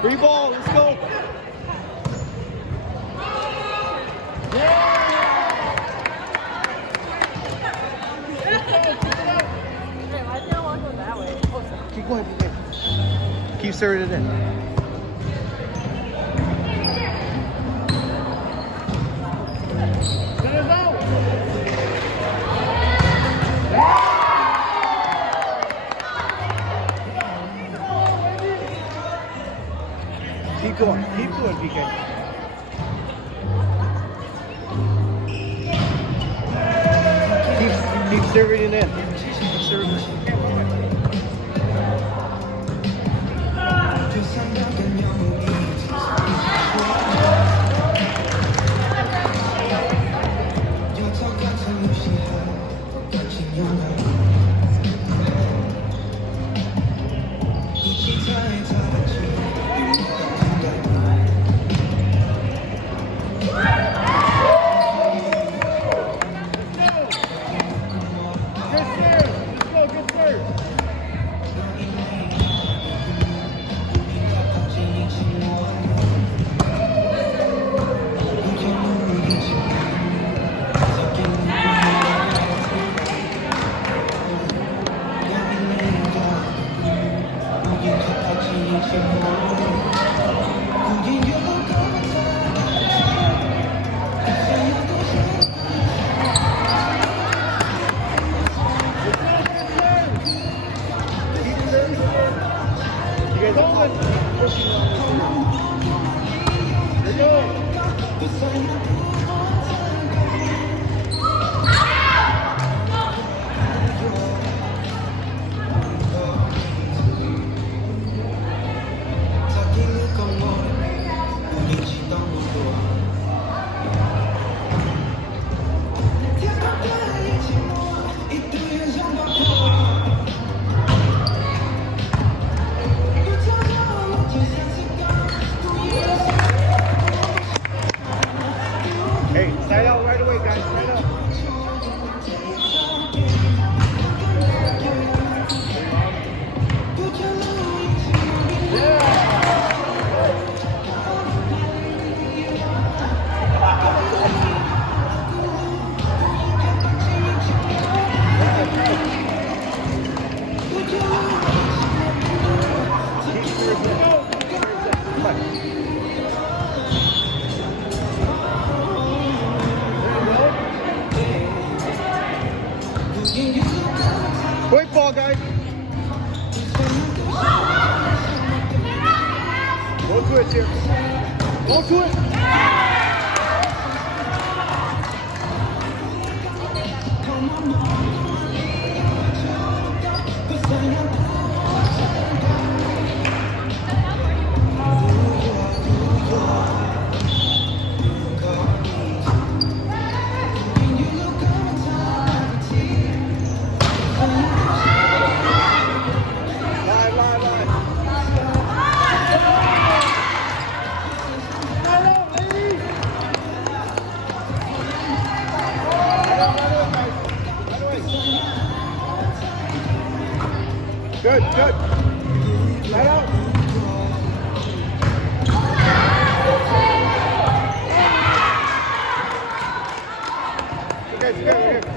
Free ball, let's go. Keep going, keep going. Keep serving it in. Keep going, PK. Keep serving it in. Keep serving it in. Quick ball, guys. Go to it, here. Go to it. Good, good. Right out. Okay, good.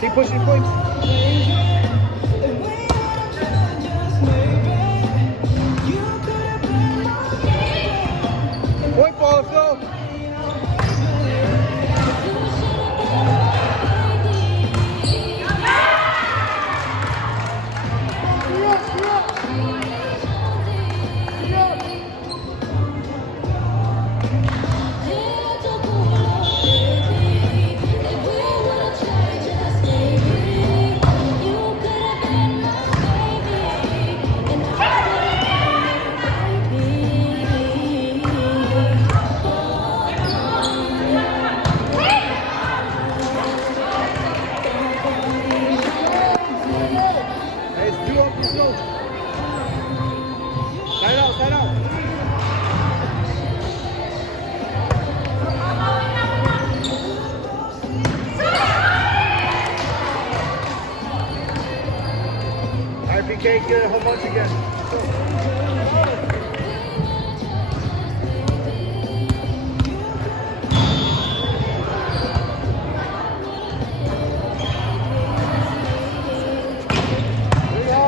Keep pushing points. Point ball, let's go. PK, get it home once again. There you go.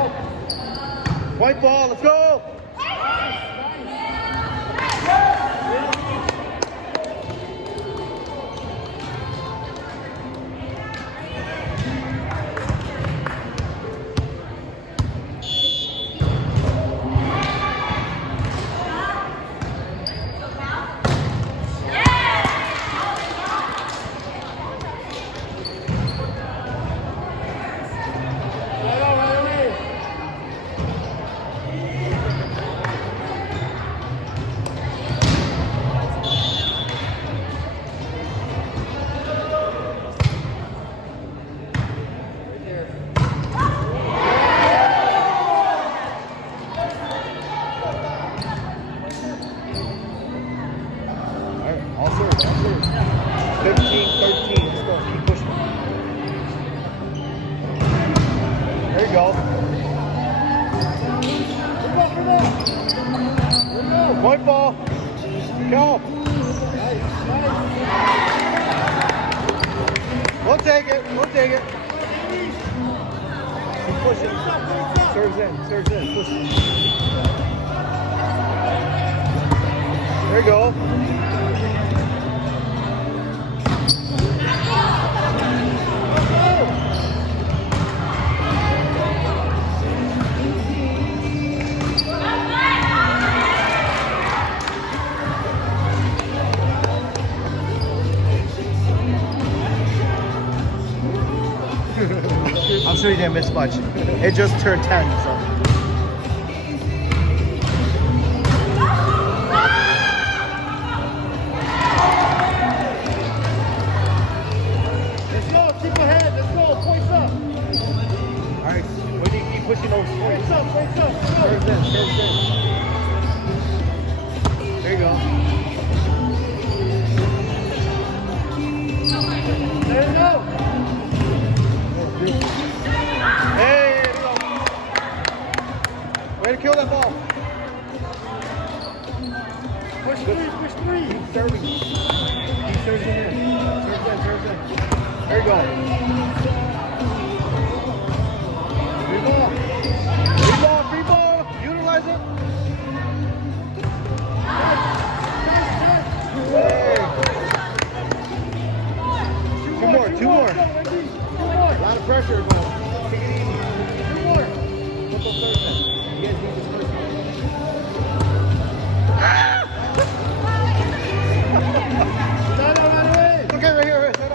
White ball, let's go. All serve, all serve. 15, 13. Let's go. Keep pushing. There you go. Point ball. Go. We'll take it. We'll take it. Keep pushing. Serves in. Serves in. Push. There you go. I'm sure you didn't miss much. It just turned 10, so. Let's go, keep ahead, let's go, points up. Alright, when do you keep pushing those points up, points up. Serves in, serves in. There you go. There you go. Hey, there you go. Way to kill that ball. Push three, push three. Keep serving. Keep serving in. Serves in, serves in. There you go. Free ball. Free ball, free ball. Utilize it. Hey. Two more, two more. A lot of pressure, but take it easy. Two more. What's up, Thursday? You guys need this first. Shut up, right away. It's okay, right here, right. Shut up.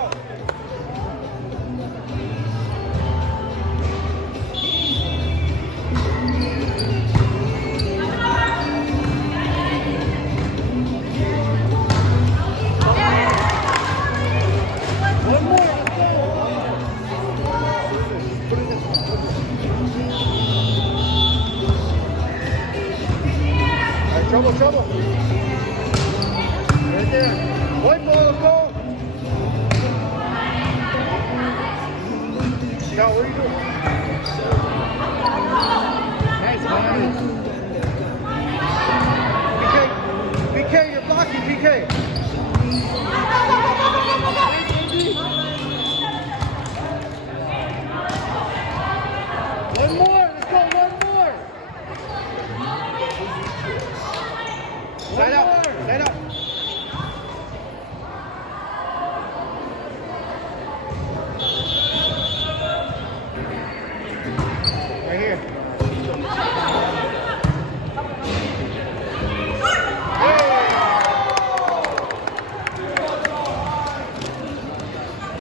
One more, let's go. Alright, trouble, trouble. Right there. White ball, go. out. What are you doing? Nice, man. PK, you're blocking, PK. One more.